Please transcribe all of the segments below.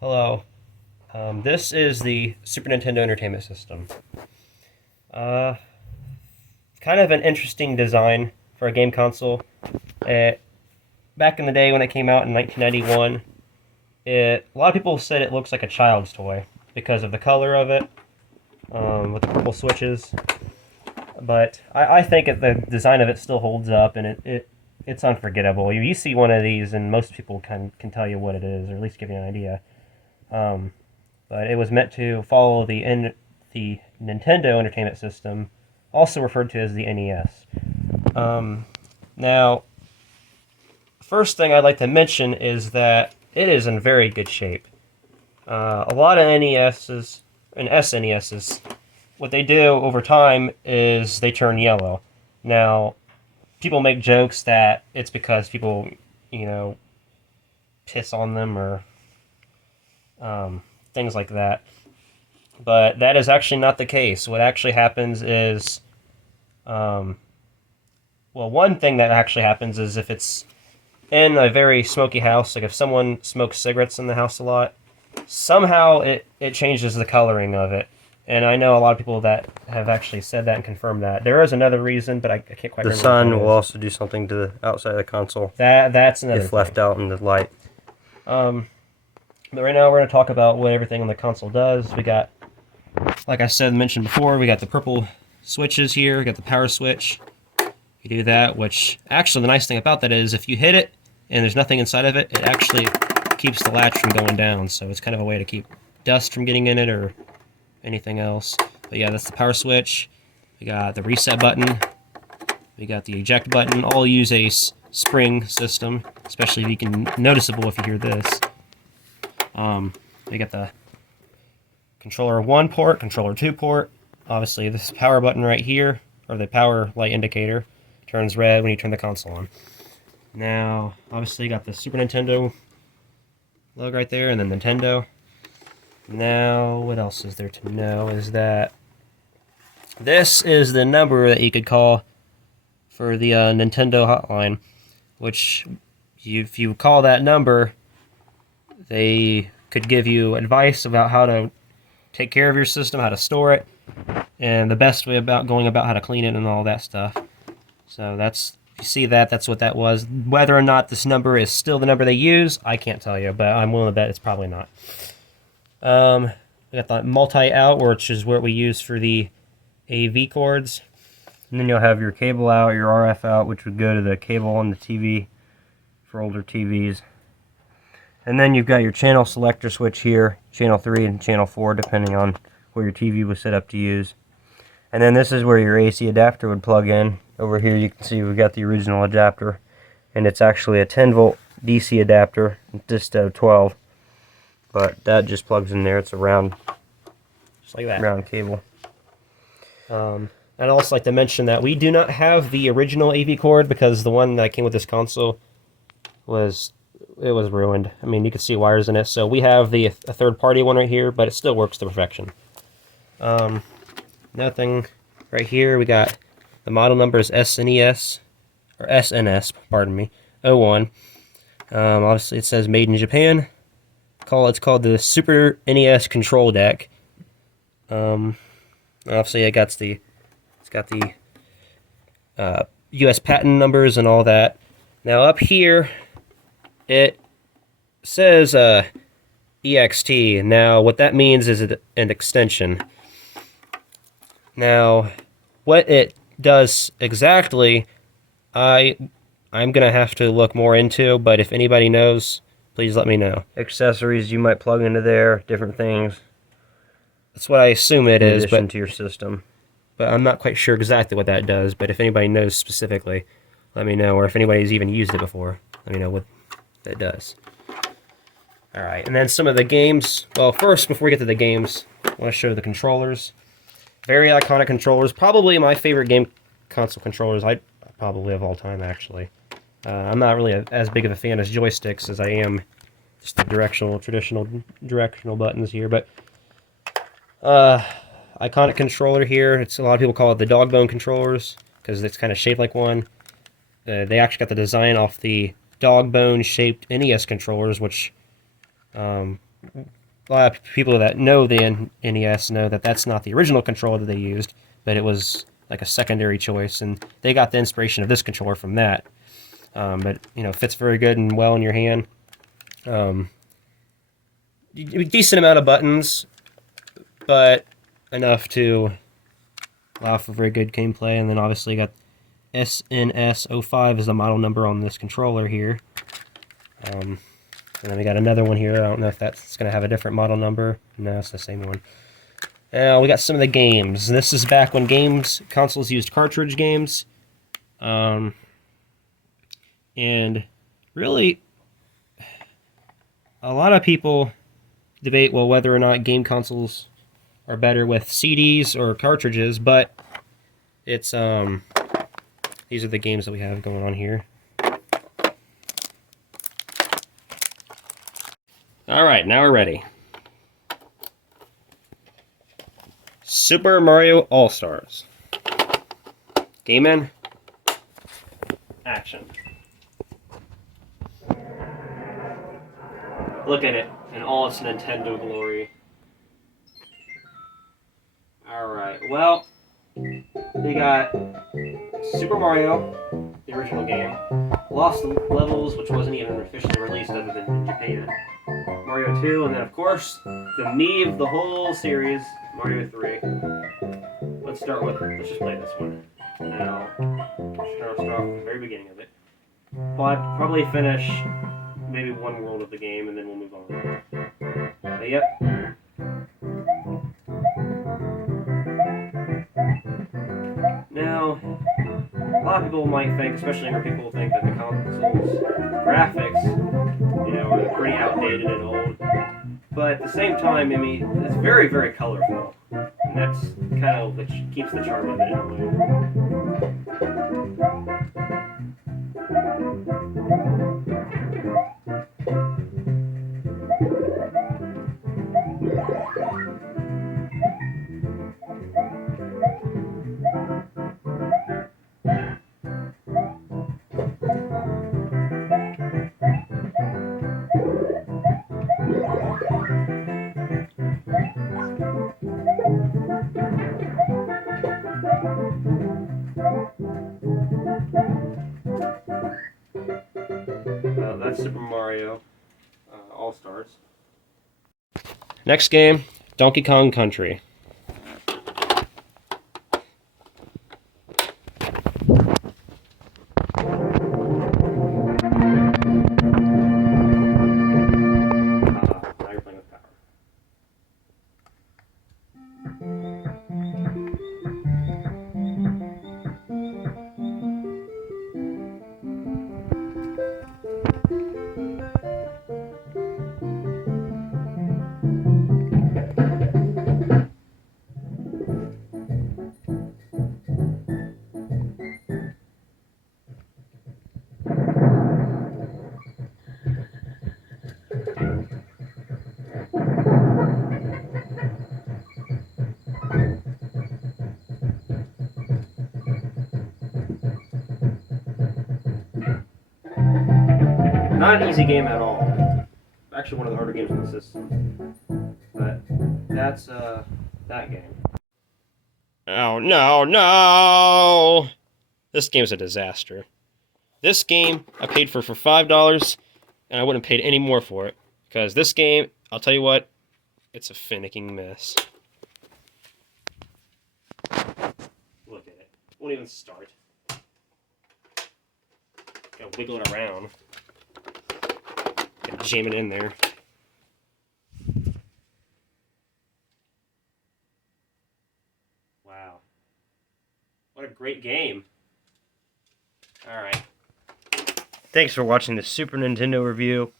Hello. This is the Super Nintendo Entertainment System. Uh, Kind of an interesting design for a game console. It, Back in the day when it came out in 1991, a lot of people said it looks like a child's toy because of the color of it, with the purple switches. But I think the design of it still holds up, and it's unforgettable. You see one of these, and most people can tell you what it is, or at least give you an idea. Um, but it was meant to follow the Nintendo Entertainment System, also referred to as the NES. Now, first thing I'd like to mention is that it is in very good shape. A lot of NESs and SNESs, what they do over time is they turn yellow. Now, people make jokes that it's because people, you know, piss on them or things like that. But that is actually not the case. What actually happens is, one thing that actually happens is if it's in a very smoky house, like if someone smokes cigarettes in the house a lot, somehow it changes the coloring of it. And I know a lot of people that have actually said that and confirmed that. There is another reason, but I can't quite The remember. sun will also do something to the outside of the console That's another if left out in the light. But right now we're going to talk about what everything on the console does. We got, like I said, mentioned before, we got the purple switches here. We got the power switch. You do that, which actually the nice thing about that is if you hit it and there's nothing inside of it, it actually keeps the latch from going down. So it's kind of a way to keep dust from getting in it or anything else. But yeah, that's the power switch. We got the reset button. We got the eject button. All use a spring system, especially if you can noticeable if you hear this. We got the controller 1 port, controller 2 port. Obviously, this power button right here, or the power light indicator, turns red when you turn the console on. Now, obviously, you got the Super Nintendo logo right there, and then Nintendo. Now, what else is there to know is that this is the number that you could call for the Nintendo hotline, which if you call that number, they could give you advice about how to take care of your system, how to store it, and the best way about going about how to clean it and all that stuff. So that's, if you see that, that's what that was. Whether or not this number is still the number they use, I can't tell you, but I'm willing to bet it's probably not. We got the multi-out, which is what we use for the AV cords. And then you'll have your cable out, your RF out, which would go to the cable on the TV for older TVs. And then you've got your channel selector switch here, channel 3 and channel 4, depending on where your TV was set up to use. And then this is where your AC adapter would plug in. Over here you can see we've got the original adapter, and it's actually a 10 volt DC adapter instead of 12. But that just plugs in there. It's a round, Just like that. round cable. I'd also like to mention that we do not have the original AV cord because the one that came with this console was ruined. I mean, you can see wires in it. So we have a third-party one right here, but it still works to perfection. Another thing right here, we got the model number is SNES, or SNS, pardon me, 01. Obviously, it says made in Japan. It's called the Super NES Control Deck. Obviously, it's got the U.S. patent numbers and all that. Now up here, it says EXT. Now, what that means is an extension. Now, what it does exactly, I'm gonna have to look more into. But if anybody knows, please let me know. Accessories you might plug into there, different things. That's what I assume it is, In addition but to your system. I'm not quite sure exactly what that does. But if anybody knows specifically, let me know. Or if anybody's even used it before, let me know what it does. Alright, and then some of the games. Well, first, before we get to the games, I want to show the controllers. Very iconic controllers. Probably my favorite game console controllers, probably of all time, actually. I'm not really as big of a fan as joysticks as I am just the traditional directional buttons here, but iconic controller here. A lot of people call it the dog bone controllers because it's kind of shaped like one. They actually got the design off the dog bone shaped NES controllers, which a lot of people that know the NES know that that's not the original controller that they used, but it was like a secondary choice, and they got the inspiration of this controller from that. But you know, fits very good and well in your hand. Decent amount of buttons, but enough to allow for very good gameplay. And then obviously got SNS05 is the model number on this controller here. And then we got another one here. I don't know if that's going to have a different model number. No, it's the same one. Now we got some of the games. This is back when consoles used cartridge games. And really, a lot of people debate, well, whether or not game consoles are better with CDs or cartridges, but it's, these are the games that we have going on here. Alright, now we're ready. Super Mario All-Stars. Game in. Action. Look at it in all its Nintendo glory. Alright, well, we got Super Mario, the original game, Lost Levels, which wasn't even officially released other than in Japan, Mario 2, and then of course, the me of the whole series, Mario 3. Let's just play this one. Now, start off at the very beginning of it. Well, I'd probably finish maybe one world of the game, and then we'll move on. But yep. Now, a lot of people might think, especially younger people, think that the console's graphics, you know, are pretty outdated and old. But at the same time, I mean, it's very, very colorful. And that's kind of what keeps the charm of it in a way. That's Super Mario All-Stars. Next game, Donkey Kong Country. Now you're playing with power. Not an easy game at all. Actually, one of the harder games on the system. But that's that game. Oh no, no! This game's a disaster. This game I paid for $5, and I wouldn't have paid any more for it. Because this game, I'll tell you what, it's a finicking mess. Look at it. Won't even start. Gotta wiggle it around. Gotta jam it in there. Wow. What a great game. Alright. Thanks for watching the Super Nintendo review.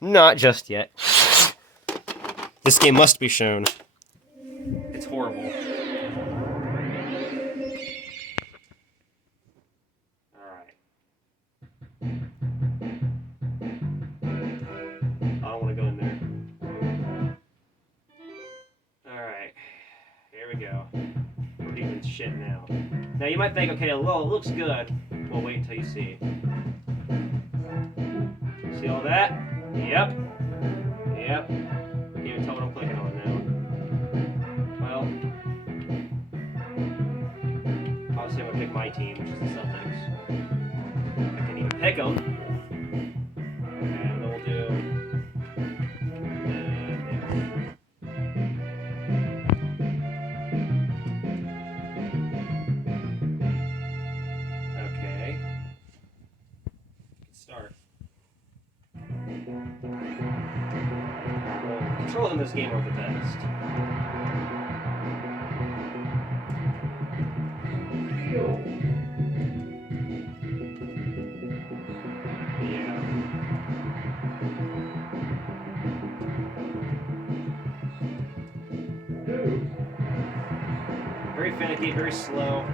Not just yet. This game must be shown. It's horrible. Alright. I don't want to go in there. Alright. Here we go. We're even shit now. Now you might think, okay, well, it looks good. Well, wait until you see. See all that? Yep. Yep. Can't even tell what I'm clicking on now. Well, obviously I'm gonna pick my team, which is the Celtics. I can even pick them. And we'll do. Okay. Start. Well, controls in this game are the best. Yeah. Very finicky, very slow.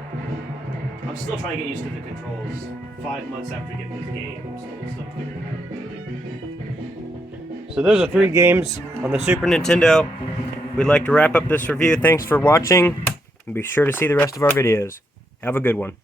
I'm still trying to get used to the controls. 5 months after getting this game, I'm still figuring it out. So those are 3 games on the Super Nintendo. We'd like to wrap up this review. Thanks for watching, and be sure to see the rest of our videos. Have a good one.